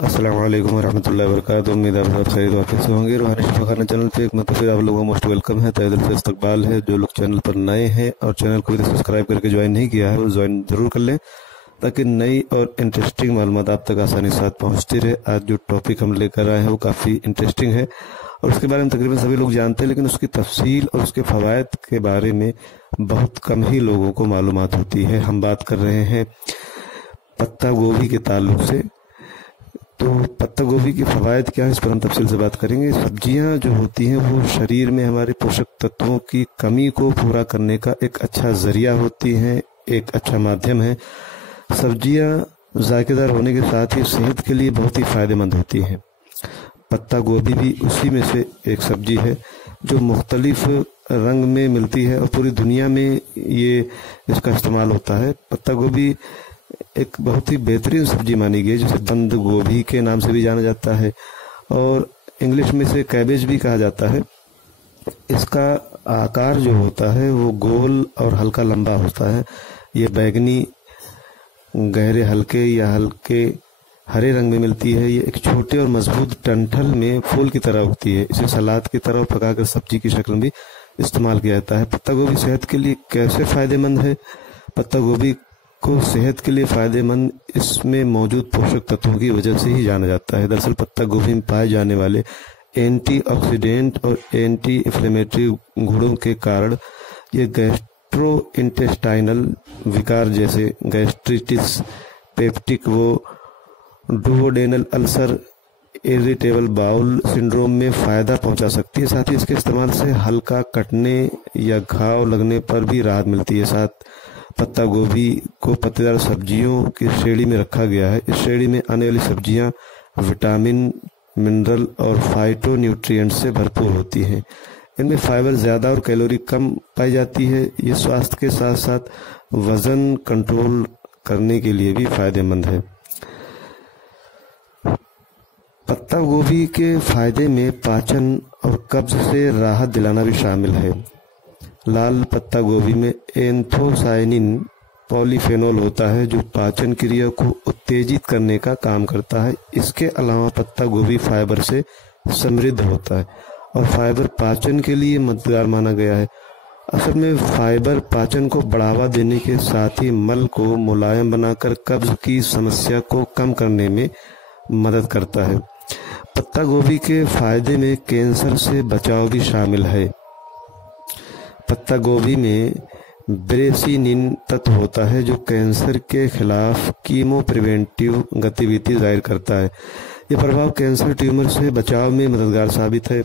अस्सलाम वालेकुम रहमतुल्लाहि व बरकातुहू। उम्मीद है आप सब खैर वाक़ई से होंगे। रूहानी शिफा खाना चैनल पे एक मतलब फिर आप लोगों का मोस्ट वेलकम है, तहे दिल से इस्तकबाल है। जो लोग चैनल पर नए हैं और चैनल को भी सब्सक्राइब करके ज्वाइन नहीं किया है वो ज्वाइन जरूर कर लें, ताकि नई और इंटरेस्टिंग मालूमात आप तक आसानी के साथ पहुँचती रहे। आज जो टॉपिक हम लेकर आए हैं वो काफ़ी इंटरेस्टिंग है और उसके बारे में तकरीबन सभी लोग जानते हैं, लेकिन उसकी तफसील और उसके फ़वाइद के बारे में बहुत कम ही लोगों को मालूमात होती है। हम बात कर रहे हैं पत्ता गोभी के ताल्लुक से। तो पत्ता गोभी के फ़वाइद क्या है, इस पर हम तफसील से बात करेंगे। सब्जियां जो होती हैं वो शरीर में हमारे पोषक तत्वों की कमी को पूरा करने का एक अच्छा ज़रिया होती हैं, एक अच्छा माध्यम है। सब्जियां जायकेदार होने के साथ ही सेहत के लिए बहुत ही फ़ायदेमंद होती हैं। पत्ता गोभी भी उसी में से एक सब्जी है जो मुख्तलिफ रंग में मिलती है और पूरी दुनिया में ये इसका इस्तेमाल होता है। पत्ता गोभी एक बहुत ही बेहतरीन सब्जी मानी गई है, जिसे बंद गोभी के नाम से भी जाना जाता है और इंग्लिश में से कैबेज भी कहा जाता है। इसका आकार जो होता है वो गोल और हल्का लंबा होता है। ये बैगनी, गहरे हल्के या हल्के हरे रंग में मिलती है। ये एक छोटे और मजबूत डंठल में फूल की तरह उगती है। इसे सलाद की तरह पकाकर सब्जी की शक्ल में भी इस्तेमाल किया जाता है। पत्ता गोभी सेहत के लिए कैसे फ़ायदेमंद है? पत्ता गोभी को सेहत के लिए फ़ायदेमंद इसमें मौजूद पोषक तत्वों की वजह से ही जाना जाता है। दरअसल पत्ता गोभी में पाए जाने वाले एंटीऑक्सीडेंट और एंटी इन्फ्लेमेटरी गुणों के कारण ये गैस्ट्रो इंटेस्टाइनल विकार जैसे gastritis, peptic duodenal ulcer, irritable bowel syndrome में फ़ायदा पहुंचा सकती है। साथ ही इसके इस्तेमाल से हल्का कटने या घाव लगने पर भी राहत मिलती है। साथ पत्ता गोभी को पत्तेदार सब्जियों की श्रेणी में रखा गया है। इस श्रेणी में आने वाली सब्जियां विटामिन, मिनरल और फाइटो न्यूट्रिएंट्स से भरपूर होती हैं। इनमें फाइबर ज़्यादा और कैलोरी कम पाई जाती है। ये स्वास्थ्य के साथ साथ वज़न कंट्रोल करने के लिए भी फ़ायदेमंद है। पत्ता गोभी के फायदे में पाचन और कब्ज से राहत दिलाना भी शामिल है। लाल पत्ता गोभी में एंथोसायनिन पॉलीफेनोल होता है जो पाचन क्रिया को उत्तेजित करने का काम करता है। इसके अलावा पत्ता गोभी फाइबर से समृद्ध होता है और फाइबर पाचन के लिए मददगार माना गया है। असल में फाइबर पाचन को बढ़ावा देने के साथ ही मल को मुलायम बनाकर कब्ज की समस्या को कम करने में मदद करता है। पत्ता गोभी के फायदे में कैंसर से बचाव भी शामिल है। पत्ता गोभी में ब्रेसिनिन तत्व होता है जो कैंसर के खिलाफ कीमो प्रिवेंटिव गतिविधि जाहिर करता है। यह प्रभाव कैंसर ट्यूमर से बचाव में मददगार साबित है,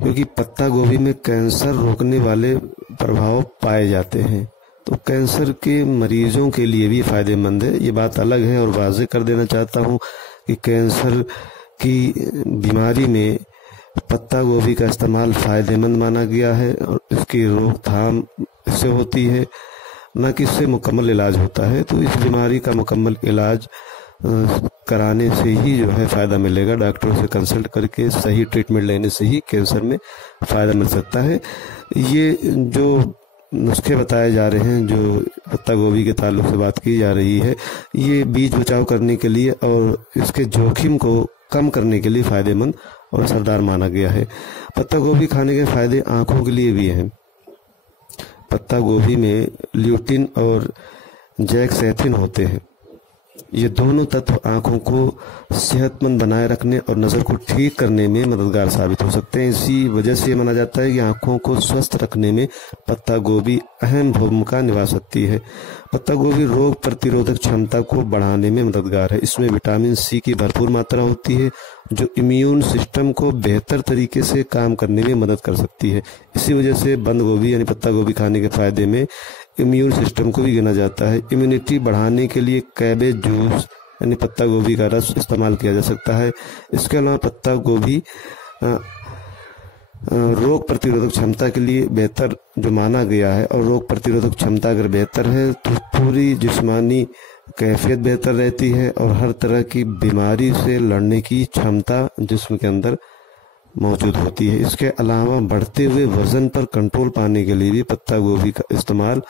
क्योंकि पत्ता गोभी में कैंसर रोकने वाले प्रभाव पाए जाते हैं। तो कैंसर के मरीजों के लिए भी फायदेमंद है। ये बात अलग है और वाज़ेह कर देना चाहता हूँ कि कैंसर की बीमारी में पत्ता गोभी का इस्तेमाल फ़ायदेमंद माना गया है और इसकी रोकथाम इससे होती है, न कि इससे मुकम्मल इलाज होता है। तो इस बीमारी का मुकम्मल इलाज कराने से ही जो है फ़ायदा मिलेगा। डॉक्टर से कंसल्ट करके सही ट्रीटमेंट लेने से ही कैंसर में फ़ायदा मिल सकता है। ये जो नुस्खे बताए जा रहे हैं, जो पत्ता गोभी के ताल्लुक से बात की जा रही है, ये बीज बचाव करने के लिए और इसके जोखिम को कम करने के लिए फ़ायदेमंद और असरदार माना गया है। पत्ता गोभी खाने के फायदे आंखों के लिए भी हैं। पत्ता गोभी में ल्यूटिन और जैक्सेथिन होते हैं। ये दोनों तत्व आंखों को सेहतमंद बनाए रखने और नज़र को ठीक करने में मददगार साबित हो सकते हैं। इसी वजह से माना जाता है कि आंखों को स्वस्थ रखने में पत्ता गोभी अहम भूमिका निभा सकती है। पत्ता गोभी रोग प्रतिरोधक क्षमता को बढ़ाने में मददगार है। इसमें विटामिन सी की भरपूर मात्रा होती है जो इम्यून सिस्टम को बेहतर तरीके से काम करने में मदद कर सकती है। इसी वजह से बंद गोभी यानी पत्ता गोभी खाने के फायदे में इम्यून सिस्टम को भी गिना जाता है। इम्यूनिटी बढ़ाने के लिए कैबेज जूस यानी पत्ता गोभी का रस इस्तेमाल किया जा सकता है। इसके अलावा पत्ता गोभी रोग प्रतिरोधक क्षमता के लिए बेहतर जो माना गया है, और रोग प्रतिरोधक क्षमता अगर बेहतर है तो पूरी जिस्मानी कैफियत बेहतर रहती है और हर तरह की बीमारी से लड़ने की क्षमता जिस्म के अंदर मौजूद होती है। इसके अलावा बढ़ते हुए वजन पर कंट्रोल पाने के लिए भी पत्ता गोभी का इस्तेमाल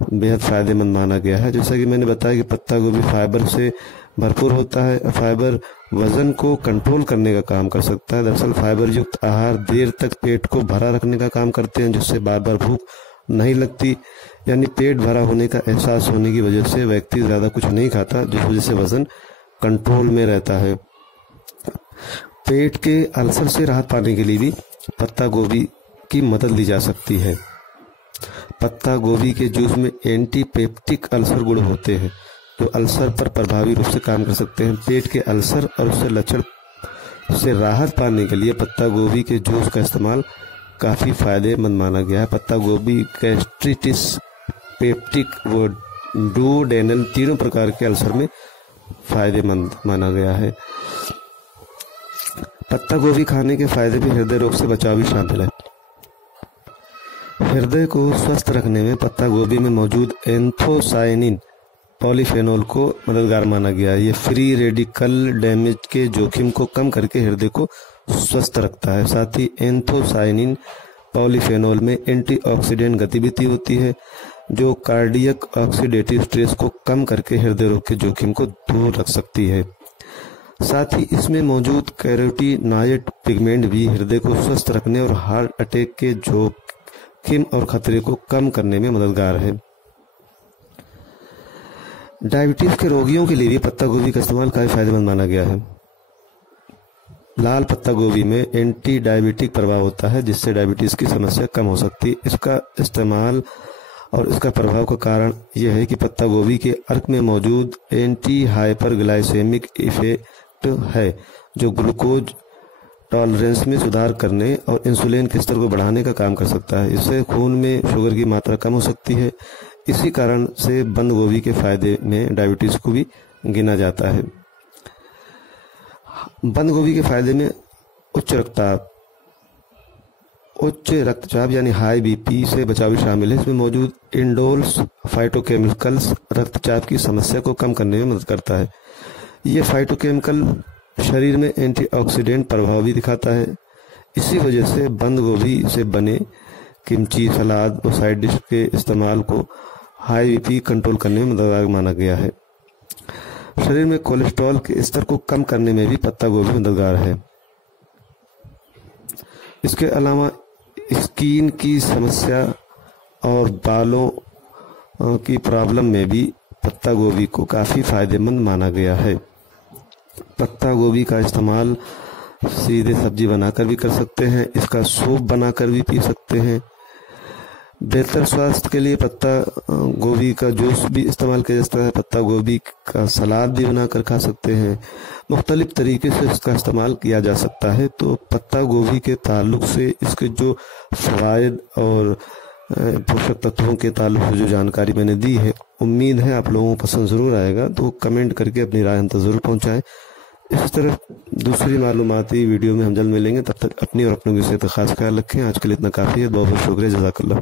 बेहद फ़ायदेमंद माना गया है। जैसा कि मैंने बताया कि पत्ता गोभी फाइबर से भरपूर होता है। फाइबर वज़न को कंट्रोल करने का काम कर सकता है। दरअसल फाइबर युक्त आहार देर तक पेट को भरा रखने का काम करते हैं, जिससे बार बार भूख नहीं लगती, यानी पेट भरा होने का एहसास होने की वजह से व्यक्ति ज़्यादा कुछ नहीं खाता, जिस वजह से वज़न कंट्रोल में रहता है। पेट के अल्सर से राहत पाने के लिए भी पत्ता गोभी की मदद ली जा सकती है। पत्ता गोभी के जूस में एंटीपेप्टिक अल्सर गुण होते हैं, जो अल्सर पर प्रभावी रूप से काम कर सकते हैं। पेट के अल्सर और उससे लक्षण से राहत पाने के लिए पत्ता गोभी के जूस का इस्तेमाल काफ़ी फायदेमंद माना गया है। पत्ता गोभी गैस्ट्रिटिस, पेप्टिक व डुओडेनल तीनों प्रकार के अल्सर में फायदेमंद माना गया है। पत्ता गोभी खाने के फायदे भी हृदय रोग से बचाव भी शामिल है। हृदय को स्वस्थ रखने में पत्ता गोभी में मौजूद एंथोसायनिन पॉलीफेनोल को मददगार माना गया है। ये फ्री रेडिकल डैमेज के जोखिम को कम करके हृदय को स्वस्थ रखता है। साथ ही एंथोसायनिन पॉलीफेनोल में एंटीऑक्सीडेंट गतिविधि होती है, जो कार्डियक ऑक्सीडेटिव स्ट्रेस को कम करके हृदय रोग के जोखिम को दूर रख सकती है। साथ ही इसमें मौजूद कैरोटीनॉयड पिगमेंट भी हृदय को स्वस्थ रखने और हार्ट अटैक के जोखिम और खतरे को कम करने में मददगार है। डायबिटीज के रोगियों के लिए भी पत्ता गोभी का इस्तेमाल काफी फायदेमंद माना गया है। लाल पत्ता गोभी में एंटी डायबिटिक प्रभाव होता है, जिससे डायबिटीज की समस्या कम हो सकती है। इसका इस्तेमाल और इसका प्रभाव का कारण यह है कि पत्ता गोभी के अर्क में मौजूद एंटी हाइपरग्लाइसेमिक इफेक्ट है, जो ग्लूकोज टॉलरेंस में सुधार करने और इंसुलिन के स्तर को बढ़ाने का काम कर सकता है। इससे खून में शुगर की मात्रा कम हो सकती है। इसी कारण से बंद गोभी के फायदे में डायबिटीज को भी गिना जाता है। बंद गोभी के फायदे में उच्च रक्तचाप यानी हाई बीपी से बचाव भी शामिल है। इसमें मौजूद इंडोल्स फाइटोकेमिकल्स रक्तचाप की समस्या को कम करने में मदद करता है। ये फाइटोकेमिकल शरीर में एंटीऑक्सीडेंट प्रभाव भी दिखाता है। इसी वजह से बंद गोभी से बने किमची, सलाद और साइड डिश के इस्तेमाल को हाई बीपी कंट्रोल करने में मददगार माना गया है। शरीर में कोलेस्ट्रॉल के स्तर को कम करने में भी पत्ता गोभी मददगार है। इसके अलावा स्किन की समस्या और बालों की प्रॉब्लम में भी पत्ता गोभी को काफ़ी फायदेमंद माना गया है। पत्ता गोभी का इस्तेमाल सीधे सब्जी बनाकर भी कर सकते हैं, इसका सूप बनाकर भी पी सकते हैं। बेहतर स्वास्थ्य के लिए पत्ता गोभी का जूस भी इस्तेमाल किया जाता है। पत्ता गोभी का सलाद भी बनाकर खा सकते हैं। मुख्तलिफ तरीके से इसका इस्तेमाल किया जा सकता है। तो पत्ता गोभी के ताल्लुक से इसके जो फ़वाइद और पोषक तत्वों के ताल्लुक से जो जानकारी मैंने दी है, उम्मीद है आप लोगों को पसंद ज़रूर आएगा। तो कमेंट करके अपनी राय हम तक ज़रूर पहुँचाएँ। इस तरह दूसरी मालूमाती वीडियो में हम जल्द मिलेंगे। तब तक अपनी और अपनों की सेहत का खास ख्याल रखें। आज के लिए इतना काफ़ी है। बहुत बहुत शुक्रिया। जज़ाकल्लाह।